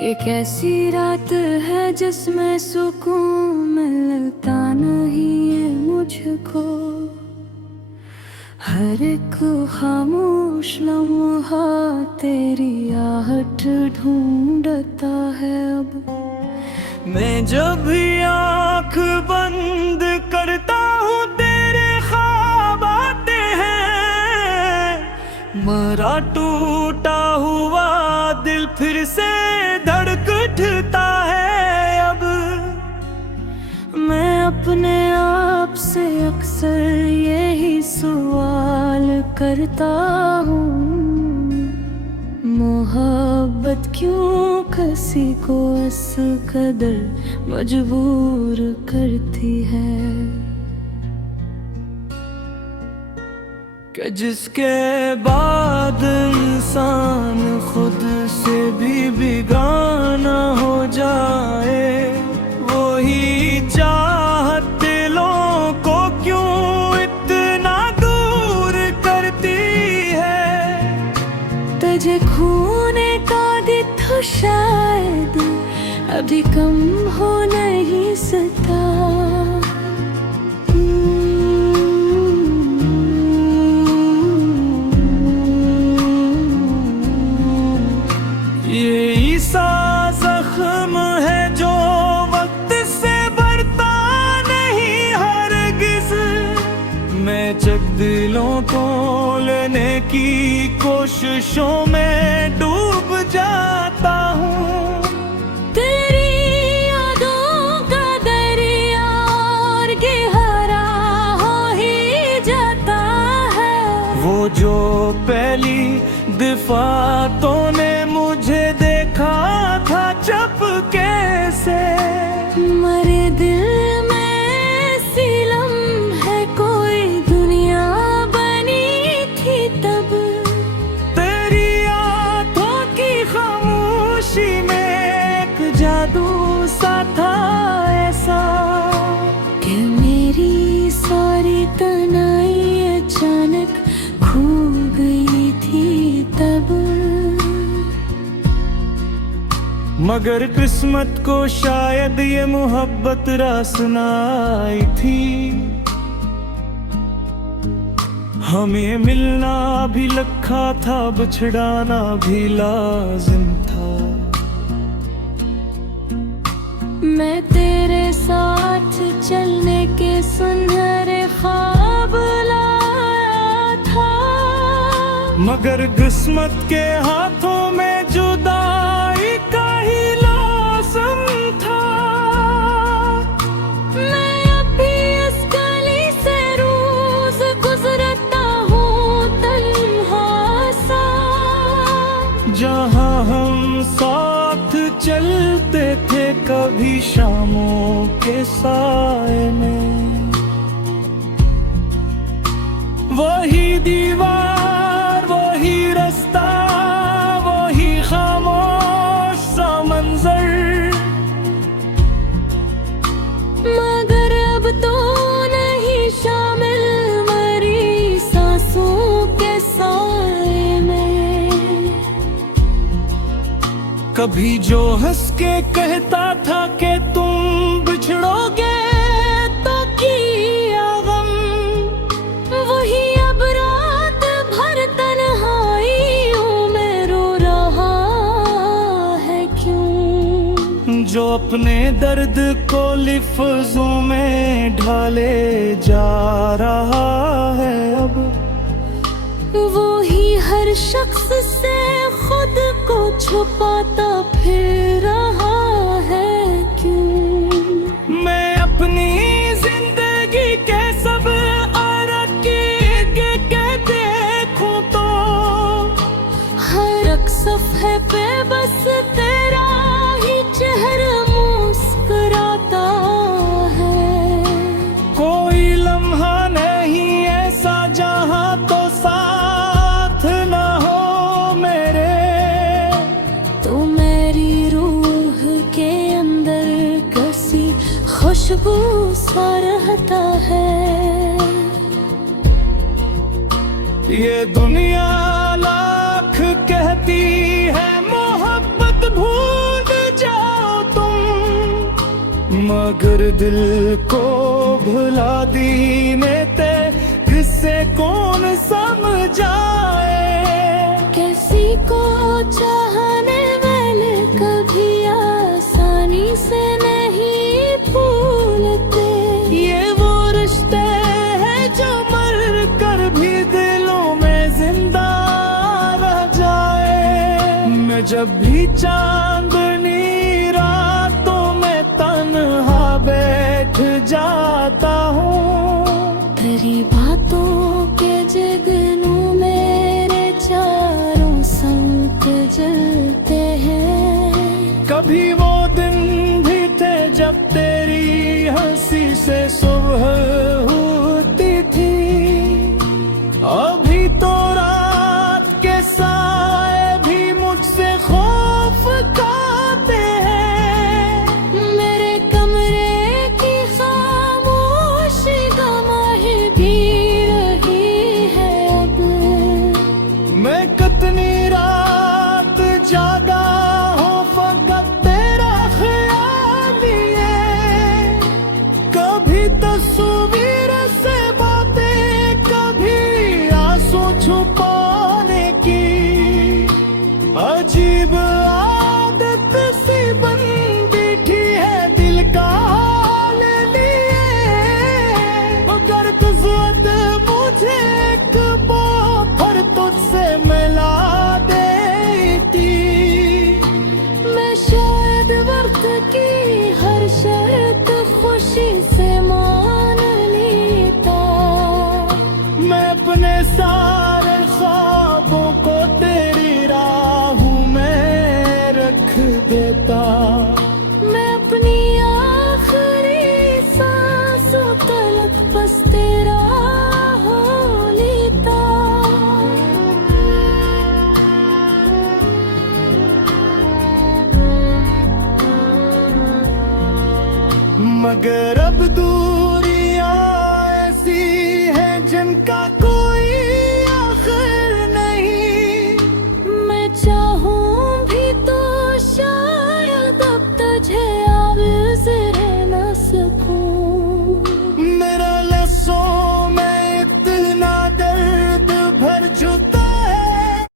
एक ऐसी रात है जिसमें सुकून मिलता नहीं है मुझको। हर एक खामोश लम्हा तेरी आहट ढूंढता है अब। मैं जब भी आँख बंद करता हूँ तेरे ख्वाब आते हैं। मरा टूटा हुआ दिल फिर से धड़क उठता है अब। मैं अपने आप से अक्सर यही सवाल करता हूँ, मोहब्बत क्यों किसी को इस कदर मजबूर करती है कि जिसके बाद इंसान खुद से भी बेगाना हो जाए। वही चाहत दिलों को क्यों इतना दूर करती है। तुझे खोने का दिल तो शायद अभी कम हो नहीं सकता। ये सा जख्म है जो वक्त से बढ़ता नहीं हरगिज़। मैं जब दिलों को लेने की कोशिशों में डूब जाता हूँ। तेरी यादों का दरिया और गहरा हो ही जाता है। वो जो पहली दफा तूने मुझे देखा था चपके से, मरे दिल में ऐसी लम्हे कोई दुनिया बनी थी तब। तेरी आँखों की खामोशी में एक जादू सा था ऐसा कि मेरी सारी तन्हाई अचानक खो गई थी तब। मगर किस्मत को शायद ये मोहब्बत रास न आई थी। हमें मिलना भी लखा था, बिछड़ाना भी लाजिम था। मैं तेरे साथ चलने के सुनहरे ख्वाब लाया था, मगर किस्मत के हाथों में जुदाई का ही लौसम था। मैं अभी इस गली से रोज गुजरता हूँ तन्हा सा, जहाँ हम साथ चलते थे कभी शामों के साए में। वही दीवार, वही रास्ता, वही खामोश सा मंजर, मगर अब तो नहीं शामिल मरी सांसों के साए में। कभी जो हंस के कहता था कि तुम बिछड़ोगे तो किया गम, वही अब रात भर तन्हाइयों में रो रहा है क्यों। जो अपने दर्द को लिफ्ज़ों में ढाले जा रहा है अब, वो ही हर शख्स से खुद को छुपाता फिर रहा है क्यों। मैं अपनी जिंदगी के सब अरकीब के देखूं तो हर एक सफ़े पे बस तेरा ही चेहरा मुस्कुराता है। कोई लम्हा नहीं ऐसा जहां तो साथ न हो मेरे। तो मेरी रूह के अंदर कैसी खुशबू सा रहता है। ये दुनिया लाख कहती है मोहब्बत ढूंढ मगर दिल को भुला दीने ते किससे कौन समझाए। किसी को चाहने वाले कभी आसानी से नहीं भूलते। ये वो रिश्ते हैं जो मर कर भी दिलों में जिंदा रह जाए। मैं जब भी चांदनी रातों में तन्हा बैठ जाता हूँ, तेरी बातों के जगनों मेरे चारों संग जलते हैं। कभी वो दिन भी थे जब तेरी हंसी से सुबह होती थी। अभी तो रात के साए भी मुझसे खौफ खाते हैं। मेरे कमरे की खामोशी गवाही भी रही है अब। मैं कितनी रात जागा हूँ फकत तेरा ख्याल लिए। कभी तस्वीर से बातें, कभी आंसू छुपाने की। अजीब आदत सी बन बैठी है दिल का हाल लिए। अगर तुझे मुझे एक बार तुझसे मिला देती, मैं शायद वक्त की हर शर्त खुशी से मान लेता। मैं अपने सारे ख्वाबों को तेरी राहों में रख देता। मैं अपनी आखिरी सांसों तलक बस तेरा हो लेता। मगर अब दूरियां ऐसी हैं जिनका